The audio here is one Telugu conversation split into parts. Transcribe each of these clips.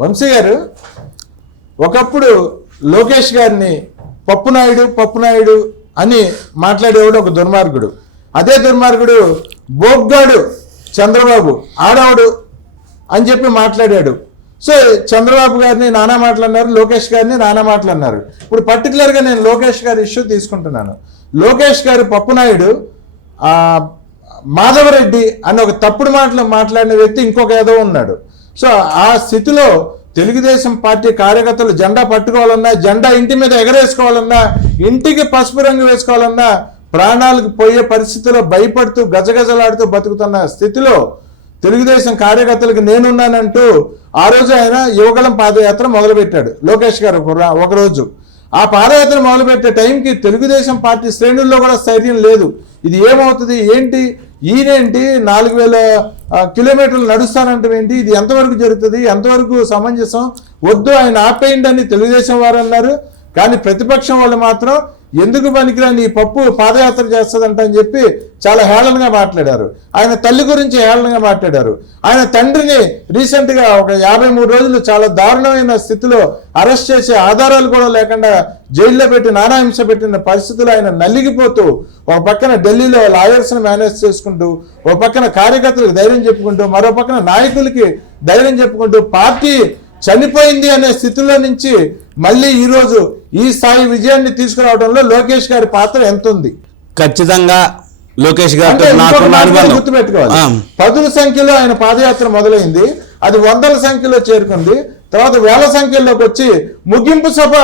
వంశీ గారు ఒకప్పుడు లోకేష్ గారిని పప్పునాయుడు పప్పునాయుడు అని మాట్లాడేవాడు ఒక దుర్మార్గుడు. అదే దుర్మార్గుడు బోగ్గాడు చంద్రబాబు ఆడవాడు అని చెప్పి మాట్లాడాడు. సో చంద్రబాబు గారిని నానా మాటలు అన్నారు లోకేష్ గారిని నానా మాటలు అన్నారు ఇప్పుడు పర్టికులర్గా నేను లోకేష్ గారి ఇష్యూ తీసుకుంటున్నాను. లోకేష్ గారి పప్పునాయుడు మాధవరెడ్డి అని ఒక తప్పుడు మాటలు మాట్లాడిన వ్యక్తి ఇంకొక ఏదో ఉన్నాడు. సో ఆ స్థితిలో తెలుగుదేశం పార్టీ కార్యకర్తలు జెండా పట్టుకోవాలన్నా జెండా ఇంటి మీద ఎగరేసుకోవాలన్నా ఇంటికి పసుపు రంగు వేసుకోవాలన్నా ప్రాణాలకు పోయే పరిస్థితిలో భయపడుతూ గజగజలాడుతూ బతుకుతున్న స్థితిలో తెలుగుదేశం కార్యకర్తలకు నేనున్నానంటూ ఆ రోజు ఆయన యువగలం పాదయాత్ర మొదలుపెట్టాడు. లోకేష్ గారు ఒకరోజు ఆ పాదయాత్ర మొదలుపెట్టే టైంకి తెలుగుదేశం పార్టీ శ్రేణుల్లో కూడా స్థైర్యం లేదు. ఇది ఏమవుతుంది? ఏంటి? ఈయనేంటి? నాలుగు వేల కిలోమీటర్లు నడుస్తానంటే ఏంటి? ఇది ఎంతవరకు జరుగుతుంది? ఎంతవరకు సమంజసం? వద్దు ఆయన ఆపేయండి అని తెలుగుదేశం వారు అన్నారు. కానీ ప్రతిపక్షం వాళ్ళు మాత్రం ఎందుకు పనికిరాని ఈ పప్పు పాదయాత్ర చేస్తుందంట అని చెప్పి చాలా హేళనగా మాట్లాడారు. ఆయన తల్లి గురించి హేళనగా మాట్లాడారు. ఆయన తండ్రిని రీసెంట్గా ఒక యాభై మూడు రోజులు చాలా దారుణమైన స్థితిలో అరెస్ట్ చేసే ఆధారాలు కూడా లేకుండా జైల్లో పెట్టి నానాహింస పెట్టిన పరిస్థితులు ఆయన నలిగిపోతూ ఒక పక్కన ఢిల్లీలో లాయర్స్ని మేనేజ్ చేసుకుంటూ ఒక పక్కన కార్యకర్తలకు ధైర్యం చెప్పుకుంటూ మరో పక్కన నాయకులకి ధైర్యం చెప్పుకుంటూ పార్టీ చనిపోయింది అనే స్థితిలో నుంచి మళ్ళీ ఈ రోజు ఈ స్థాయి విజయాన్ని తీసుకురావడంలో లోకేష్ గారి పాత్ర ఎంత ఉంది ఖచ్చితంగా లోకేష్ అనుబంధం గుర్తుపెట్టుకోవాలి. పదుల సంఖ్యలో ఆయన పాదయాత్ర మొదలైంది అది వందల సంఖ్యలో చేరుకుంది తర్వాత వేల సంఖ్యలోకి వచ్చి ముగింపు సభ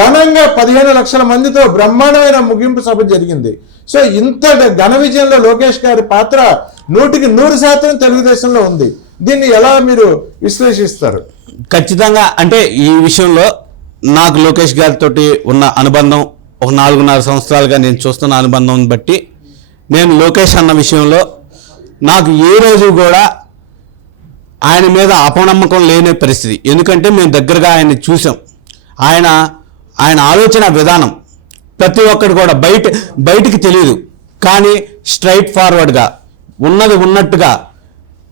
ఘనంగా పదిహేను లక్షల మందితో బ్రహ్మాండమైన ముగింపు సభ జరిగింది. సో ఇంత ఘన విజయంలో లోకేష్ గారి పాత్ర నూటికి నూరు శాతం తెలుగుదేశంలో ఉంది. దీన్ని ఎలా మీరు విశ్లేషిస్తారు? ఖచ్చితంగా అంటే ఈ విషయంలో నాకు లోకేష్ గారితో ఉన్న అనుబంధం ఒక నాలుగున్నర సంవత్సరాలుగా నేను చూస్తున్న అనుబంధం బట్టి నేను లోకేష్ అన్న విషయంలో నాకు ఏ రోజు కూడా ఆయన మీద అపనమ్మకం లేని పరిస్థితి. ఎందుకంటే మేము దగ్గరగా ఆయన్ని చూసాం. ఆయన ఆయన ఆలోచన విధానం ప్రతి ఒక్కరు కూడా బయట బయటికి తెలియదు కానీ స్ట్రైట్ ఫార్వర్డ్గా ఉన్నది ఉన్నట్టుగా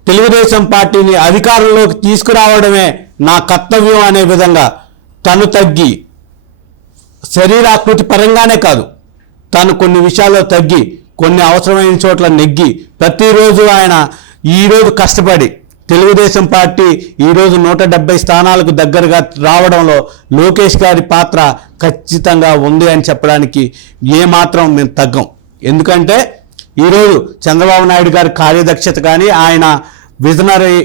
తెలుగుదేశం పార్టీని అధికారంలోకి తీసుకురావడమే నా కర్తవ్యం అనే విధంగా తను తగ్గి శరీరాకృతి పరంగానే కాదు తను కొన్ని విషయాల్లో తగ్గి కొన్ని అవసరమైన చోట్ల నెగ్గి ప్రతిరోజు ఆయన ఈరోజు కష్టపడి తెలుగుదేశం పార్టీ ఈరోజు నూట డెబ్బై స్థానాలకు దగ్గరగా రావడంలో లోకేష్ గారి పాత్ర ఖచ్చితంగా ఉంది అని చెప్పడానికి ఏమాత్రం మేము తగ్గం. ఎందుకంటే ఈరోజు చంద్రబాబు నాయుడు గారి కార్యదక్షత కానీ ఆయన విజనరీ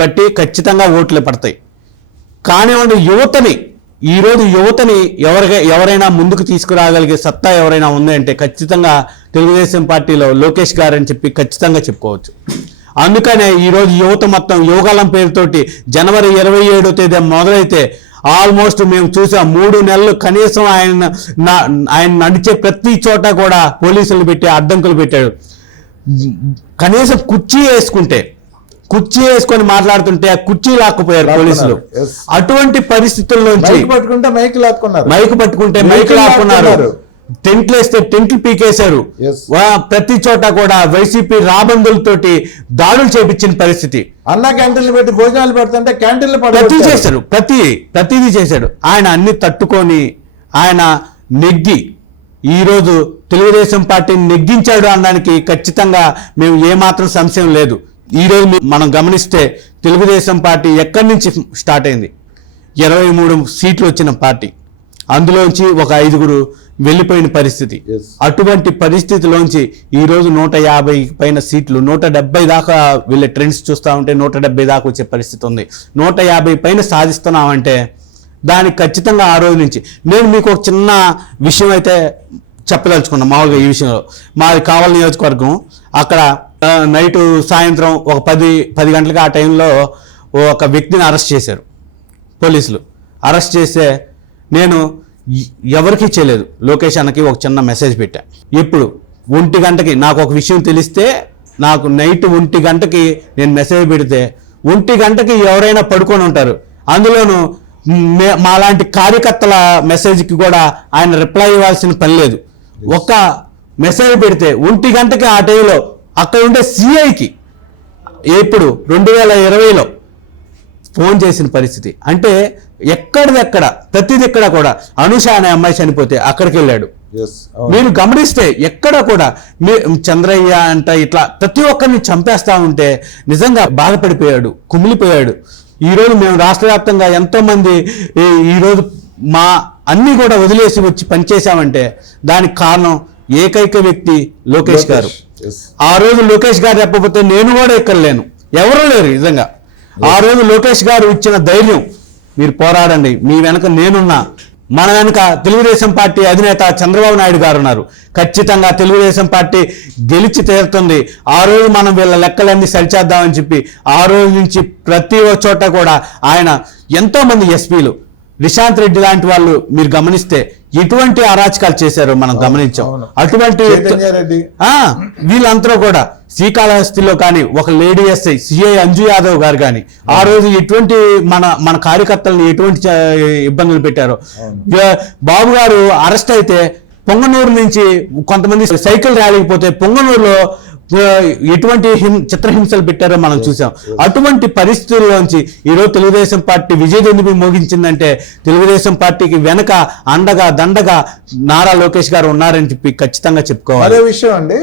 బట్టి ఖచ్చితంగా ఓట్లు పడతాయి. కానివ్వండి యువతని ఈరోజు యువతని ఎవరిగా ఎవరైనా ముందుకు తీసుకురాగలిగే సత్తా ఎవరైనా ఉంది అంటే ఖచ్చితంగా తెలుగుదేశం పార్టీలో లోకేష్ గారు అని చెప్పి ఖచ్చితంగా చెప్పుకోవచ్చు. అందుకనే ఈరోజు యువత మొత్తం యువకాలం పేరుతోటి జనవరి ఇరవై ఏడో తేదీ మొదలైతే ఆల్మోస్ట్ మేము చూసాం. మూడు నెలలు కనీసం ఆయన ఆయన నడిచే ప్రతి చోట కూడా పోలీసులు పెట్టి అడ్డంకులు పెట్టాడు. కనీసం కుర్చీ వేసుకుంటే కుర్చీ వేసుకొని మాట్లాడుతుంటే ఆ కుర్చీ లాక్కుపోయారు పోలీసులు. అటువంటి పరిస్థితుల్లోంచి మైక్ పట్టుకుంటే మైక్ లాక్కున్నారు. మైక్ పట్టుకుంటే మైక్ లాక్కున్నారు. టెంట్లు వేస్తే టెంట్లు పీకేశారు. ప్రతి చోట కూడా వైసీపీ రాబందులతోటి దాడులు చేపించిన పరిస్థితి. అన్న క్యాంటీన్లు పెట్టి భోజనాలు పెడుతుంటే క్యాంటీన్లు ప్రతి. చేశాడు ప్రతి ప్రతిదీ చేశాడు ఆయన అన్ని తట్టుకొని ఆయన నెగ్గి ఈరోజు తెలుగుదేశం పార్టీని నెగ్గించాడు అనడానికి ఖచ్చితంగా మేము ఏమాత్రం సంశయం లేదు. ఈరోజు మనం గమనిస్తే తెలుగుదేశం పార్టీ ఎక్కడి నుంచి స్టార్ట్ అయింది? ఇరవై మూడు సీట్లు వచ్చిన పార్టీ. అందులోంచి ఒక ఐదుగురు వెళ్ళిపోయిన పరిస్థితి. అటువంటి పరిస్థితిలోంచి ఈ రోజు నూట యాభై పైన సీట్లు నూట డెబ్బై దాకా వీళ్ళ ట్రెండ్స్ చూస్తా ఉంటే నూట డెబ్బై దాకా వచ్చే పరిస్థితి ఉంది. నూట యాభై పైన సాధిస్తున్నామంటే దానికి ఖచ్చితంగా ఆ రోజు నుంచి నేను మీకు ఒక చిన్న విషయం అయితే చెప్పదలుచుకున్నా మామూలుగా ఈ విషయంలో. మాది కావలి నియోజకవర్గం. అక్కడ నైటు సాయంత్రం ఒక పది పది గంటలకు ఆ టైంలో ఒక వ్యక్తిని అరెస్ట్ చేశారు పోలీసులు. అరెస్ట్ చేస్తే నేను ఎవరికీ చేయలేదు. లోకేష్ అన్నకి ఒక చిన్న మెసేజ్ పెట్టా. ఎప్పుడు? ఒంటి గంటకి. నాకు ఒక విషయం తెలిస్తే నాకు నైట్ ఒంటి గంటకి నేను మెసేజ్ పెడితే ఒంటి గంటకి ఎవరైనా పడుకొని ఉంటారు. అందులోనూ మే- మాలాంటి కార్యకర్తల మెసేజ్కి కూడా ఆయన రిప్లై ఇవ్వాల్సిన పని లేదు. ఒక్క మెసేజ్ పెడితే ఒంటి గంటకి ఆ టైంలో అక్కడ ఉండే సిఐకి ఇప్పుడు రెండు వేల ఇరవైలో ఫోన్ చేసిన పరిస్థితి. అంటే ఎక్కడిదెక్కడ ప్రతిదెక్కడ కూడా. అనుష అనే అమ్మాయి చనిపోతే అక్కడికి వెళ్ళాడు మీరు గమనిస్తే ఎక్కడ కూడా మీ చంద్రయ్య అంట ఇట్లా ప్రతి ఒక్కరిని చంపేస్తా ఉంటే నిజంగా బాధపడిపోయాడు కుమిలిపోయాడు. ఈరోజు మేము రాష్ట్ర వ్యాప్తంగా ఎంతో మంది ఈ- ఈరోజు మా అన్ని కూడా వదిలేసి వచ్చి పనిచేశామంటే దానికి కారణం ఏకైక వ్యక్తి లోకేష్ గారు. ఆ రోజు లోకేష్ గారు చెప్పకపోతే నేను కూడా ఇక్కడ లేను. ఎవరూ లేరు నిజంగా. ఆ రోజు లోకేష్ గారు ఇచ్చిన ధైర్యం మీరు పోరాడండి. మీ వెనక నేనున్నా. మన వెనుక తెలుగుదేశం పార్టీ అధినేత చంద్రబాబు నాయుడు గారు ఉన్నారు. ఖచ్చితంగా తెలుగుదేశం పార్టీ గెలిచి తీరుతుంది. ఆ రోజు మనం వీళ్ళ లెక్కలన్నీ సరిచేద్దామని చెప్పి ఆ రోజు నుంచి ప్రతి ఒక్క చోట కూడా ఆయన ఎంతోమంది ఎస్పీలు నిశాంత్ రెడ్డి లాంటి వాళ్ళు మీరు గమనిస్తే ఎటువంటి అరాచకాలు చేశారో మనం గమనించాం. అటువంటి వీళ్ళందరూ కూడా శ్రీకాళహస్తిలో కానీ ఒక lady SI CI Anju Yadav garu కానీ ఆ రోజు ఎటువంటి మన మన కార్యకర్తలను ఎటువంటి ఇబ్బందులు పెట్టారో. బాబు గారు అరెస్ట్ అయితే పొంగనూరు నుంచి కొంతమంది సైకిల్ ర్యాలీకి పోతే పొంగనూరులో ఎటువంటి హిం చిత్రహింసలు పెట్టారో మనం చూసాం. అటువంటి పరిస్థితుల్లోంచి ఈరోజు తెలుగుదేశం పార్టీ విజయదుందుబి మోగించిందంటే తెలుగుదేశం పార్టీకి వెనక అండగా దండగా నారా లోకేష్ గారు ఉన్నారని చెప్పి ఖచ్చితంగా చెప్పుకోవాలి. మరో విషయం అండి.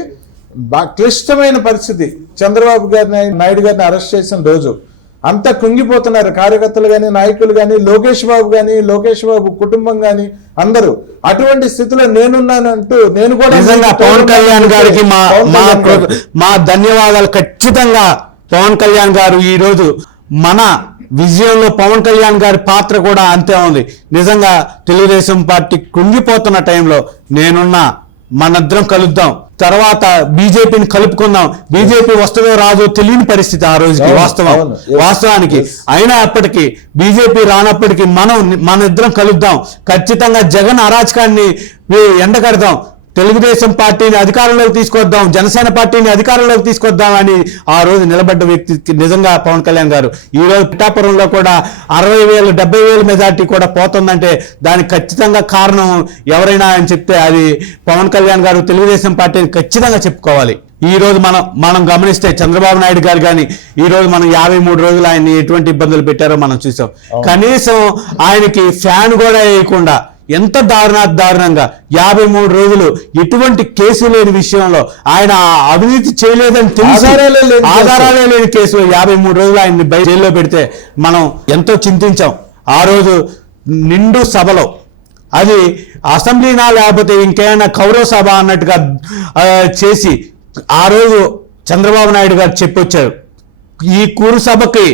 క్లిష్టమైన పరిస్థితి. చంద్రబాబు గారిని నాయుడు గారిని అరెస్ట్ చేసిన రోజు అంత కుంగిపోతున్నారు కార్యకర్తలు కానీ నాయకులు కానీ లోకేష్ బాబు కానీ లోకేష్ బాబు కుటుంబం కానీ అందరూ. అటువంటి స్థితిలో నేనున్నాను అంటూ నేను కూడా పవన్ కళ్యాణ్ గారికి మా ధన్యవాదాలు ఖచ్చితంగా పవన్ కళ్యాణ్ గారు ఈ రోజు మన విజయంలో పవన్ కళ్యాణ్ గారి పాత్ర కూడా అంతే ఉంది. నిజంగా తెలుగుదేశం పార్టీ కృంగిపోతున్న టైంలో నేనున్నా. మనిద్దరం కలుద్దాం. తర్వాత బీజేపీని కలుపుకుందాం. బీజేపీ వస్తుందో రాదో తెలియని పరిస్థితి ఆ రోజుకి వాస్తవం. వాస్తవానికి. అయినా అప్పటికి బీజేపీ రానప్పటికీ మనం మన ఇద్దరం కలుద్దాం. ఖచ్చితంగా జగన్ అరాచకాన్ని ఎండగడదాం. తెలుగుదేశం పార్టీని అధికారంలోకి తీసుకొద్దాం జనసేన పార్టీని అధికారంలోకి తీసుకొద్దాం అని ఆ రోజు నిలబడ్డ వ్యక్తి నిజంగా పవన్ కళ్యాణ్ గారు. ఈ రోజు పిఠాపురంలో కూడా అరవై వేలు డెబ్బై వేలు మెజార్టీ కూడా పోతుందంటే దానికి ఖచ్చితంగా కారణం ఎవరైనా అని చెప్తే అది పవన్ కళ్యాణ్ గారు తెలుగుదేశం పార్టీని ఖచ్చితంగా చెప్పుకోవాలి. ఈ రోజు మనం మనం గమనిస్తే చంద్రబాబు నాయుడు గారు కానీ ఈ రోజు మనం యాభై మూడు రోజులు ఆయన్ని ఎటువంటి ఇబ్బందులు పెట్టారో మనం చూసాం. కనీసం ఆయనకి ఫ్యాన్ కూడా వేయకుండా ఎంత దారుణా దారుణంగా యాభై మూడు రోజులు ఎటువంటి కేసు లేని విషయంలో ఆయన అవినీతి చేయలేదని తెలిసి. ఆధారాలే లేని కేసు. ఆధారాలే లేని కేసు. యాభై మూడు రోజులు ఆయన్ని జైల్లో పెడితే మనం ఎంతో చింతించాం. ఆ రోజు నిండు సభలో అది అసెంబ్లీనా లేకపోతే ఇంకేమైనా కౌరవ సభ అన్నట్టుగా చేసి ఆ రోజు చంద్రబాబు నాయుడు గారు చెప్పొచ్చారు. ఈ కురు సభకి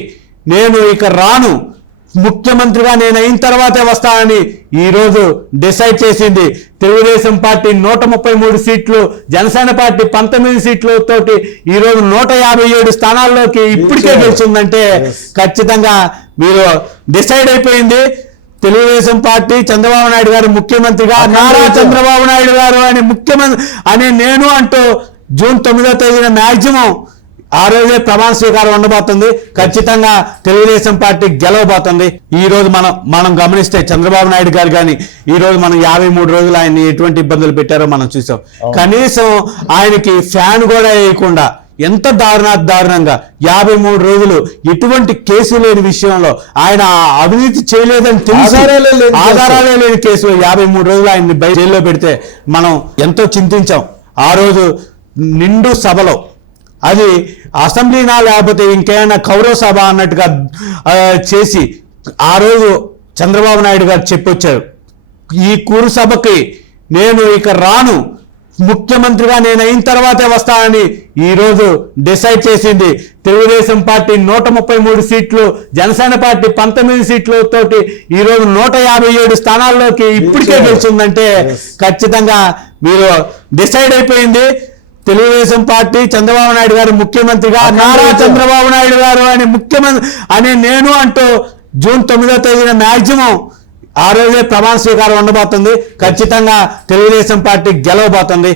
నేను ఇక రాను. ముఖ్యమంత్రిగా నేను అయిన తర్వాతే వస్తానని ఈ రోజు డిసైడ్ చేసింది తెలుగుదేశం పార్టీ నూట ముప్పై మూడు సీట్లు జనసేన పార్టీ పంతొమ్మిది సీట్లు తోటి ఈ రోజు నూట యాభై ఏడు స్థానాల్లోకి ఇప్పటికే. గెలిచిందంటే. ఖచ్చితంగా మీరు డిసైడ్ అయిపోయింది తెలుగుదేశం పార్టీ చంద్రబాబు నాయుడు గారు ముఖ్యమంత్రిగా నారా. చంద్రబాబు నాయుడు గారు అని ముఖ్యమంత్రి అని నేను అంటూ జూన్ తొమ్మిదో తేదీన మాక్సిమం ఆ రోజే ప్రమాణ స్వీకారం ఉండబోతుంది. ఖచ్చితంగా తెలుగుదేశం పార్టీ గెలవబోతుంది. ఈ రోజు మనం మనం గమనిస్తే చంద్రబాబు నాయుడు గారు కానీ ఈ రోజు మనం యాభై మూడు రోజులు ఆయన్ని ఎటువంటి ఇబ్బందులు పెట్టారో మనం చూసాం. కనీసం ఆయనకి ఫ్యాన్ కూడా వేయకుండా ఎంత దారుణా దారుణంగా యాభై మూడు రోజులు ఎటువంటి కేసు లేని విషయంలో ఆయన అవినీతి చేయలేదని తెలిసి. ఆధారాలే లేని కేసు. యాభై మూడు రోజులు ఆయన్ని జైల్లో పెడితే మనం ఎంతో చింతించాం. ఆ రోజు నిండు సభలో అది అసెంబ్లీనా లేకపోతే ఇంకేమైనా కౌరవ సభ అన్నట్టుగా చేసి ఆ రోజు చంద్రబాబు నాయుడు గారు చెప్పొచ్చారు ఈ కురు సభకి నేను ఇక రాను ముఖ్యమంత్రిగా నేను అయిన తర్వాతే వస్తానని ఈ రోజు డిసైడ్ చేసింది తెలుగుదేశం పార్టీ నూట ముప్పై మూడు సీట్లు జనసేన పార్టీ పంతొమ్మిది సీట్లు తోటి ఈ రోజు నూట యాభై ఏడు స్థానాల్లోకి ఇప్పటికే. గెలిచిందంటే. ఖచ్చితంగా మీరు డిసైడ్ అయిపోయింది తెలుగుదేశం పార్టీ చంద్రబాబు నాయుడు గారు ముఖ్యమంత్రిగా నారా. చంద్రబాబు నాయుడు గారు అని ముఖ్యమంత్రి అని నేను అంటూ జూన్ తొమ్మిదో తేదీన మాక్సిమం ఆ రోజే ప్రమాణ స్వీకారం ఉండబోతుంది ఖచ్చితంగా తెలుగుదేశం పార్టీ గెలవబోతుంది